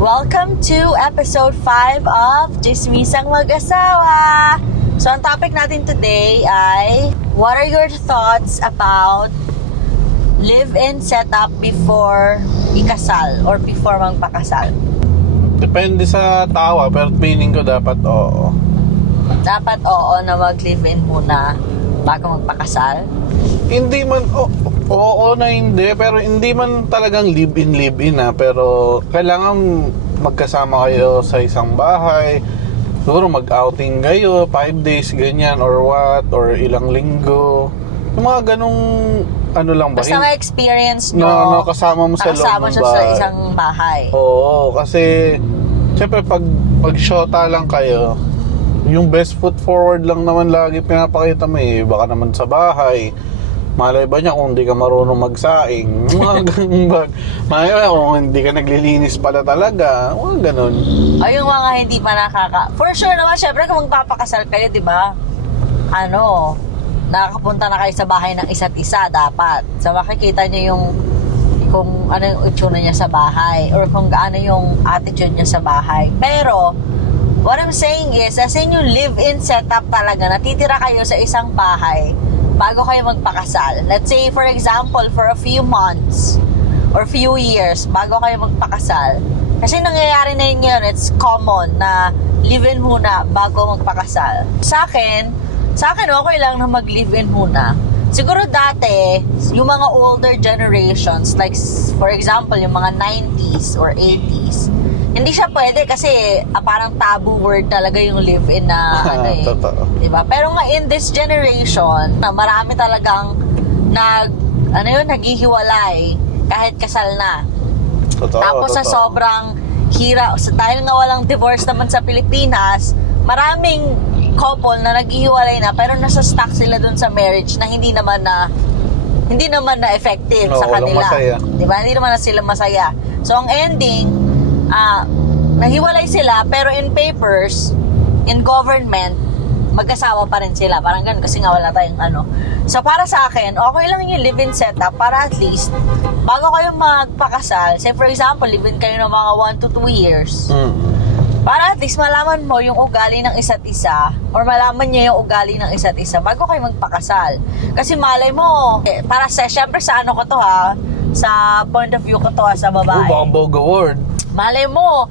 Welcome to episode 5 of Chismisang Mag-asawa. So, ang topic natin today ay what are your thoughts about live-in setup before ikasal or before magpakasal? Depende sa tao, pero feeling ko dapat oo. Dapat oo na mag-live-in muna bago magpakasal? Hindi man, oo na hindi, pero hindi man talagang live-in pero kailangan magkasama kayo sa isang bahay. Siguro mag-outing kayo, 5 days, ganyan, or what, or ilang linggo. Yung mga ganong, ano lang ba? Basta may experience nyo No, kasama mo sa loob ng siya bahay. sa isang bahay. Oo, kasi siyempre pag shota lang kayo, yung best foot forward lang naman lagi pinapakita mo eh. Baka naman sa bahay, malay ba niya kung hindi ka marunong magsaing, mga ganun ba? Malay ba kung hindi ka naglilinis pala talaga, mga ganun. Ay, yung mga hindi pa for sure naman, syempre kung magpapakasal kayo, di ba? Nakakapunta na kayo sa bahay ng isa't isa, dapat. So, makikita nyo kung ano yung itsura niya sa bahay or kung gaano yung attitude niya sa bahay. Pero, what I'm saying is, as in yung live-in setup talaga, natitira kayo sa isang bahay bago kayo magpakasal. Let's say, for example, for a few months or few years bago kayo magpakasal. Kasi nangyayari na yun ngayon, it's common na live-in muna bago magpakasal. Sa akin, okay lang na mag-live-in muna. Siguro dati, yung mga older generations, like for example, yung mga 90s or 80s, hindi siya pwede kasi parang taboo word talaga yung live-in na Totoo. diba? Pero nga in this generation, marami talagang naghihiwalay kahit kasal na. Totoo. Tapos sa sobrang hirap, dahil nga walang divorce naman sa Pilipinas, maraming couple na naghihiwalay na pero nasa stuck sila dun sa marriage na hindi naman na effective sa kanila. Masaya. Diba? Hindi naman na sila masaya. So ang ending, nahiwalay sila pero in papers, in government, magkasawa pa rin sila. Parang ganun kasi nga wala tayong So para sa akin, okay lang yung live-in setup para at least bago kayo magpakasal, say for example, live-in kayo ng mga 1 to 2 years. Para at least malaman mo yung ugali ng isa't isa or malaman niya yung ugali ng isa't isa bago kayo magpakasal. Kasi malay mo, para syempre sa ko to sa point of view ko to sa babae. Baka boga word. Malay mo,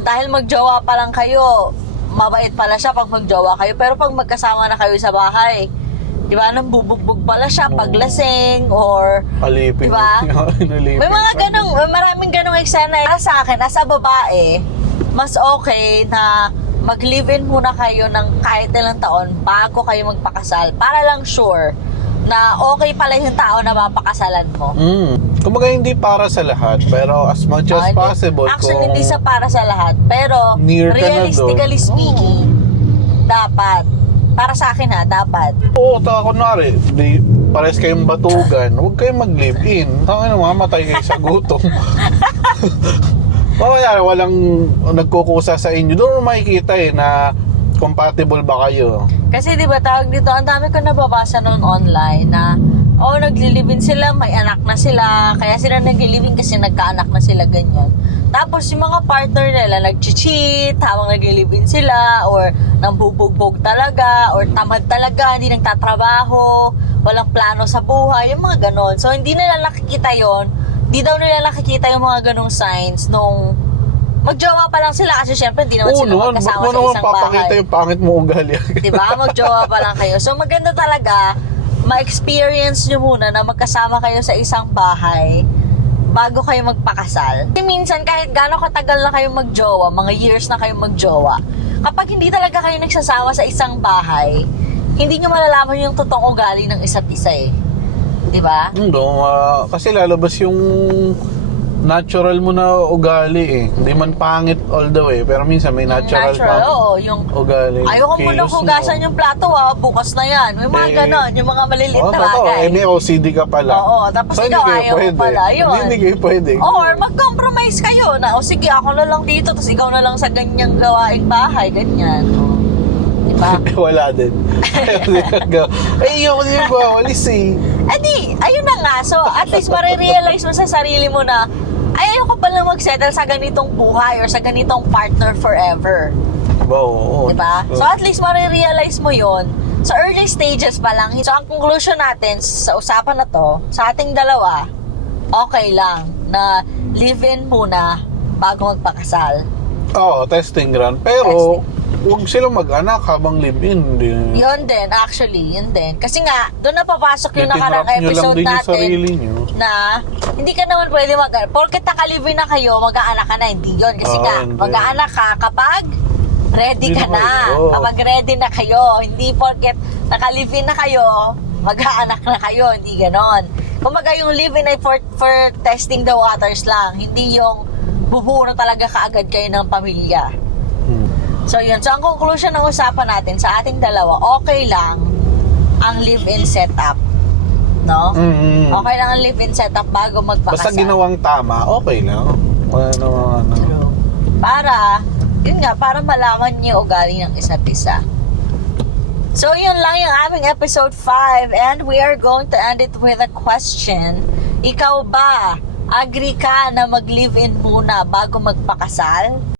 dahil magjowa pa lang kayo, mabait pala siya pag magjowa kayo. Pero pag magkasama na kayo sa bahay, di ba, nang bubugbog pala siya pag lasing or... Alipin. Diba? May mga ganong, maraming ganong eksena. Sa akin, as a babae, mas okay na mag-live-in muna kayo ng kahit ilang taon bago kayo magpakasal para lang sure na okay pala yung tao na mapakasalan mo. Kumbaga hindi para sa lahat, pero as much as possible. Actually, hindi sa para sa lahat. Pero, realistically speaking, dapat. Para sa akin dapat. Oo, kunwari, pares kayong batugan, huwag kayong mag-live-in. Tangina, mamatay kayo sa gutom. Walang nagkukusa sa inyo. Doon makikita na compatible ba kayo. Kasi di ba tawag dito, ang dami ko nababasa noon online na nagli-live-in sila, may anak na sila, kaya sila nagli-live-in kasi nagkaanak na sila, ganyan. Tapos yung mga partner nila nag-cheat habang nagli-live-in sila or nambubugbog talaga or tamad talaga, hindi nagtatrabaho, walang plano sa buhay, yung mga ganon. So hindi nila nakikita yon, hindi daw nila nakikita yung mga ganong signs nung magjowa pa lang sila kasi syempre hindi naman sila magkasama sa isang papakita bahay. yung pangit mo ugali. Diba? Magjowa pa lang kayo. So maganda talaga ma-experience nyo muna na magkasama kayo sa isang bahay bago kayo magpakasal. Kasi minsan kahit gaano katagal na kayo magjowa, mga years na kayo magjowa, kapag hindi talaga kayo nagsasama sa isang bahay, hindi nyo malalaman yung totoong ugali ng isa't isa eh. Diba? Kasi lalabas yung natural mo na ugali eh. Hindi man pangit all the way, pero minsan may natural yung ugali. Ayoko muna hugasan yung plato bukas na yan. May mga ganon, yung mga maliliit na bagay. May OCD ka pala. Oo, tapos So, ikaw ayaw mo pala. Yun. Hindi kayo pwede. Or mag-compromise kayo na, sige ako na lang dito, tapos ikaw na lang sa ganyang gawaing bahay, ganyan. Diba? Wala din. Yung walis eh. Ayun na nga. So, at least marirealize mo sa sarili mo na, ay ayoko palang mag-settle sa ganitong buhay or sa ganitong partner forever. Diba? Oo. Diba? So at least marirealize mo yon sa early stages pa lang. So ang conclusion natin sa usapan na to, sa ating dalawa, okay lang na live-in muna bago magpakasal. Oo, testing run. Pero, huwag silang mag-anak habang live-in. Yun din, actually, yun din. Kasi nga, doon na papasok yung nakarang Titinrap nyo lang episode din yung natin sarili nyo. na hindi ka naman pwede porket nakalive na kayo, mag-aanak ka na. Hindi yun. Kasi nga, hindi. mag-aanak ka kapag ready Hindi ka naman, na. oo. Kapag ready na kayo. Hindi porket nakalive na kayo, mag-aanak na kayo. Hindi ganon. Kumbaga yung live-in ay for testing the waters lang. Hindi yung bubuo na talaga kaagad kayo ng pamilya. So yun. So ang conclusion ng usapan natin sa ating dalawa, okay lang ang live-in setup. No? Okay lang ang live-in setup bago magpakasal. Basta ginawang tama, okay lang. Wala naman ano. Para, yun nga, para malaman niyo ugali ng isa't isa. So yun lang yung aming episode 5 and we are going to end it with a question. Ikaw ba, agree ka na mag-live-in muna bago magpakasal?